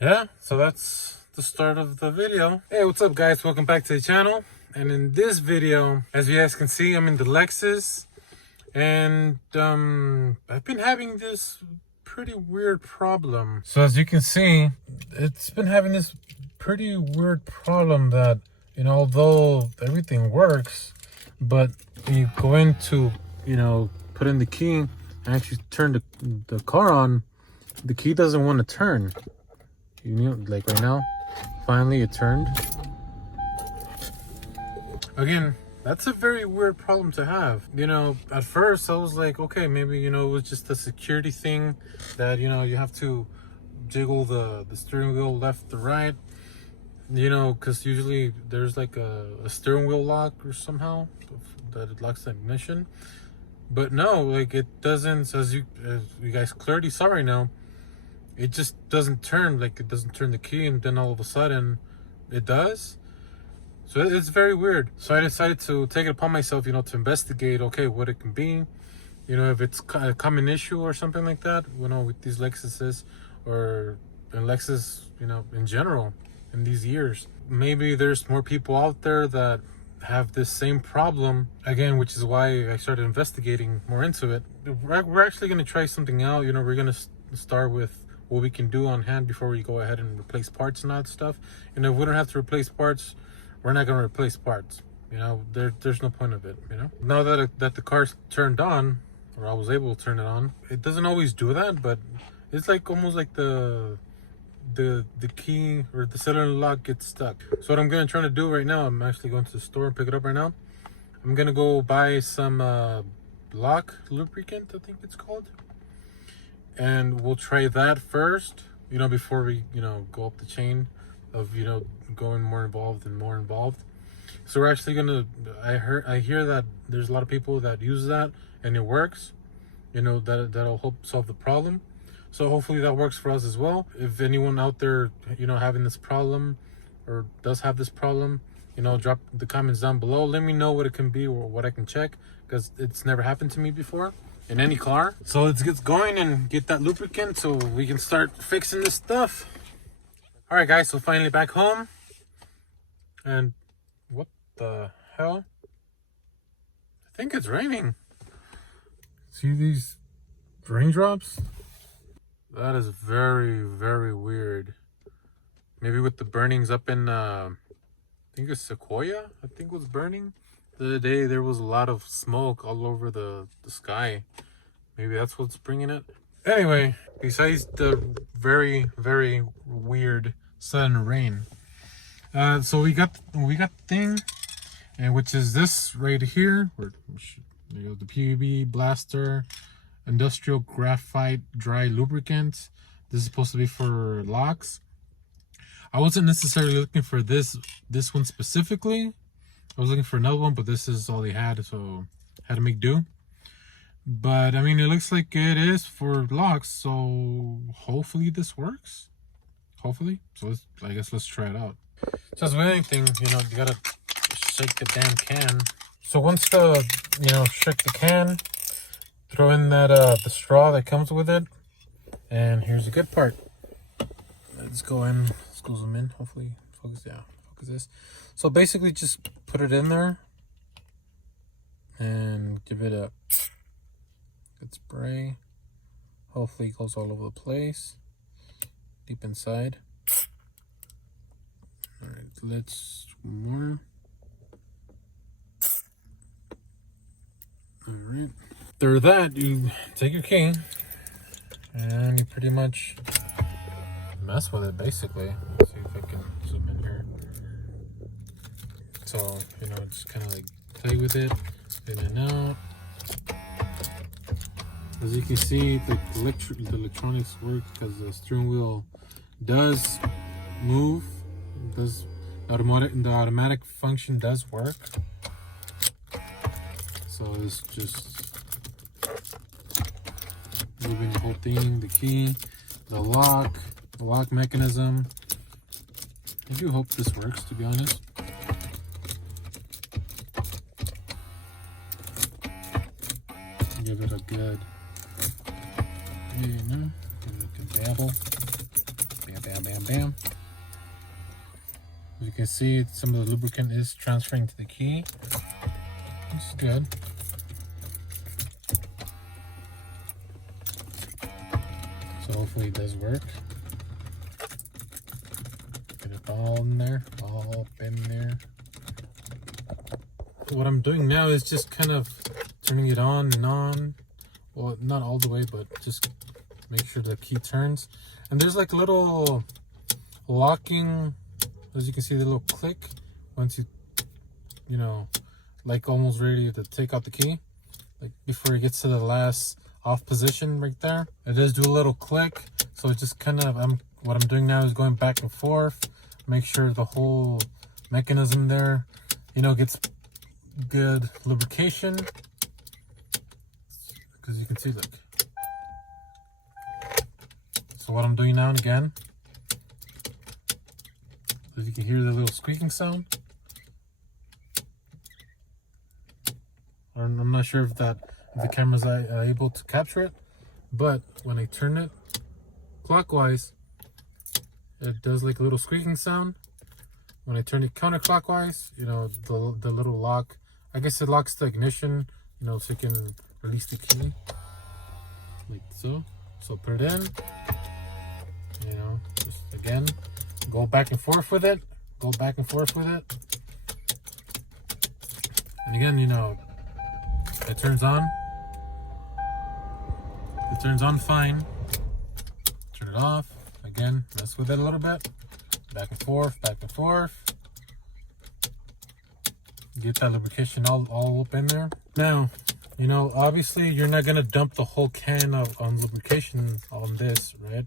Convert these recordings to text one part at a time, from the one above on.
Yeah, so that's the start of the video. Hey, what's up guys? Welcome back to the channel. And in this video, as you guys can see, I'm in the Lexus. And I've been having this pretty weird problem. So as you can see, it's been having this pretty weird problem that, although everything works, but when you go into, put in the key and actually turn the car on, the key doesn't want to turn. Like right now, finally it turned. Again, that's a very weird problem to have. At first I was like, okay, maybe, it was just a security thing that, you have to jiggle the steering wheel left to right, because usually there's like a steering wheel lock or somehow that it locks the ignition. But no, like it doesn't, as you guys clearly saw right now, it just doesn't turn. Like it doesn't turn the key, and then all of a sudden it does. So it's very weird. So I decided to take it upon myself, to investigate, okay, what it can be, if it's a common issue or something like that, with these Lexuses or in Lexus, in general, in these years. Maybe there's more people out there that have this same problem, again, which is why I started investigating more into it. We're actually going to try something out. We're going to start with what we can do on hand before we go ahead and replace parts and all that stuff. If we don't have to replace parts, we're not going to replace parts. There's no point of it. Now that the car's turned on, or I was able to turn it on, it doesn't always do that, but it's like almost like the key or the cellular lock gets stuck. So what I'm going to try to do right now, I'm actually going to the store and pick it up right now. I'm going to go buy some lock lubricant, I think it's called. And we'll try that first, before we, go up the chain of, going more involved and more involved. So we're actually gonna, I hear that there's a lot of people that use that and it works, that'll help solve the problem. So hopefully that works for us as well. If anyone out there, having this problem or does have this problem, drop the comments down below. Let me know what it can be or what I can check, because it's never happened to me before in any car. So let's get going and get that lubricant so we can start fixing this stuff. All right guys, so finally back home. And what the hell? I think it's raining. See these raindrops? That is very, very weird. Maybe with the burnings up in, I think it's Sequoia, I think was burning. The other day there was a lot of smoke all over the sky. Maybe that's what's bringing it. Anyway, besides the very, very weird sudden rain, so we got the thing, and which is this right here. There you go, the PUB Blaster Industrial Graphite Dry Lubricant. This is supposed to be for locks. I wasn't necessarily looking for this one specifically. I was looking for another one, but this is all they had, so I had to make do. But I mean, it looks like it is for locks, so hopefully this works. Hopefully. So I guess let's try it out. Just with anything, you gotta shake the damn can. So once shake the can, throw in that the straw that comes with it, and here's the good part. Let's go zoom in. Hopefully, focus this. So basically, just put it in there and give it a good spray. Hopefully, it goes all over the place, deep inside. All right, let's more. All right. After that, you take your key and you pretty much mess with it, basically. Let's see if I can zoom in here. So, just kind of like play with it, in and out. As you can see, the electronics work because the steering wheel does move. The automatic function does work. So it's just moving the whole thing, the key, the lock mechanism. I do hope this works, to be honest. Give it a good, give it a good dabble. Bam, bam, bam. As you can see, some of the lubricant is transferring to the key. Which is good. So hopefully it does work. Get it all in there, all up in there. What I'm doing now is just kind of turning it on and on. Well, not all the way, but just make sure the key turns. And there's like a little locking, as you can see, the little click once you know, like almost ready to take out the key, like before it gets to the last off position right there. It does do a little click, so it's just kind of, what I'm doing now is going back and forth, make sure the whole mechanism there, you know, gets good lubrication. Because you can see, look. So what I'm doing now and again, as you can hear the little squeaking sound. I'm not sure if the camera's able to capture it, but when I turn it clockwise, it does like a little squeaking sound. When I turn it counterclockwise, you know, the little lock, I guess it locks the ignition, you know, so you can release the key like so. So put it in, you know, just again go back and forth with it, and again, you know, it turns on fine. Turn it off again, mess with it a little bit, back and forth, get that lubrication all up in there. Now, you know, obviously you're not gonna dump the whole can on lubrication on this, right?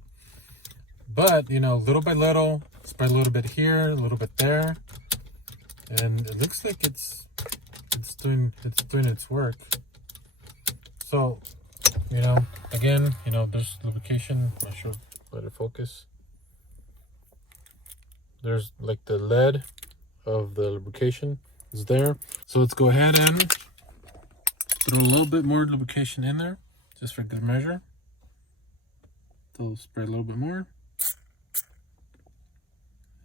But, you know, little by little, spread a little bit here, a little bit there, and it looks like it's doing its work. So, you know, again, you know, there's lubrication. I'm not sure, let it focus. There's like the lead of the lubrication is there. So let's go ahead and throw a little bit more lubrication in there, just for good measure. So spray a little bit more.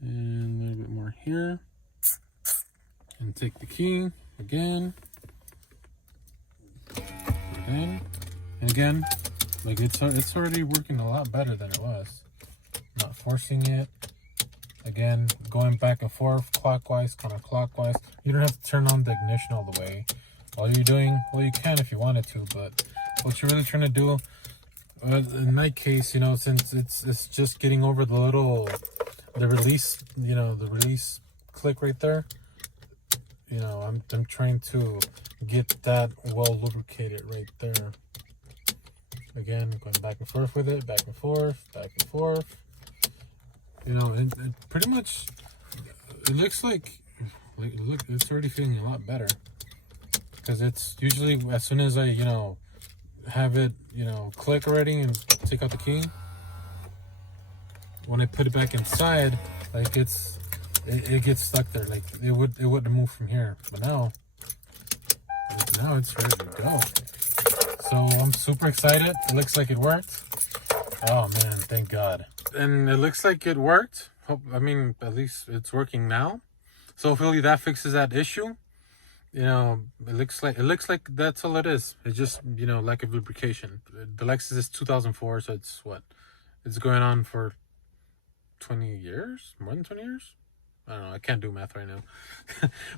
And a little bit more here. And take the key again. And again, like it's already working a lot better than it was. Not forcing it. Again, going back and forth, clockwise, counterclockwise. You don't have to turn on the ignition all the way. All you're doing, well, you can if you wanted to, but what you're really trying to do, in my case, you know, since it's just getting over the release, you know, the release click right there. You know, I'm trying to get that well lubricated right there. Again, going back and forth with it, back and forth. You know, it pretty much, it looks like, look, it's already feeling a lot better. Because it's usually, as soon as I, you know, have it, you know, click already and take out the key, when I put it back inside, like it gets stuck there. Like it wouldn't move from here. But now it's ready to go. So I'm super excited. It looks like it worked. Oh man, thank God. And it looks like it worked. I mean, at least it's working now. So hopefully that fixes that issue. You know, it looks like that's all it is. It's just, you know, lack of lubrication. The Lexus is 2004, so it's what? It's going on for 20 years? More than 20 years? I don't know. I can't do math right now.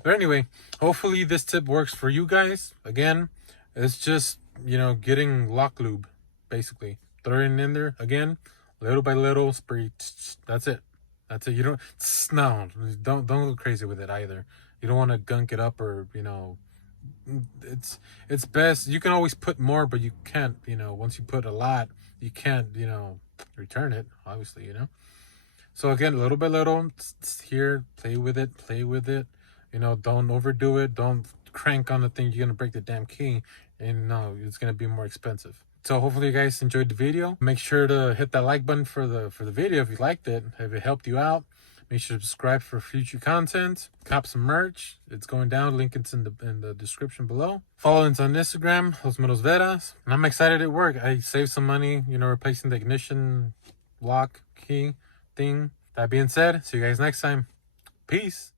But anyway, hopefully this tip works for you guys. Again, it's just, you know, getting lock lube, basically. Throw it in there again, little by little, spray. That's it. You don't go crazy with it either. You don't want to gunk it up, or, you know, it's best. You can always put more, but you can't, you know, once you put a lot, you can't, you know, return it, obviously, you know. So again, little by little, here, play with it. You know, don't overdo it. Don't crank on the thing. You're going to break the damn key, and no, it's going to be more expensive. So hopefully you guys enjoyed the video. Make sure to hit that like button for the video if you liked it, if it helped you out. Make sure to subscribe for future content. Cop some merch. It's going down. Link is in the description below. Follow us on Instagram, Los Meros Veras. And I'm excited it worked. I saved some money, you know, replacing the ignition lock key. thing. That being said, see you guys next time. Peace.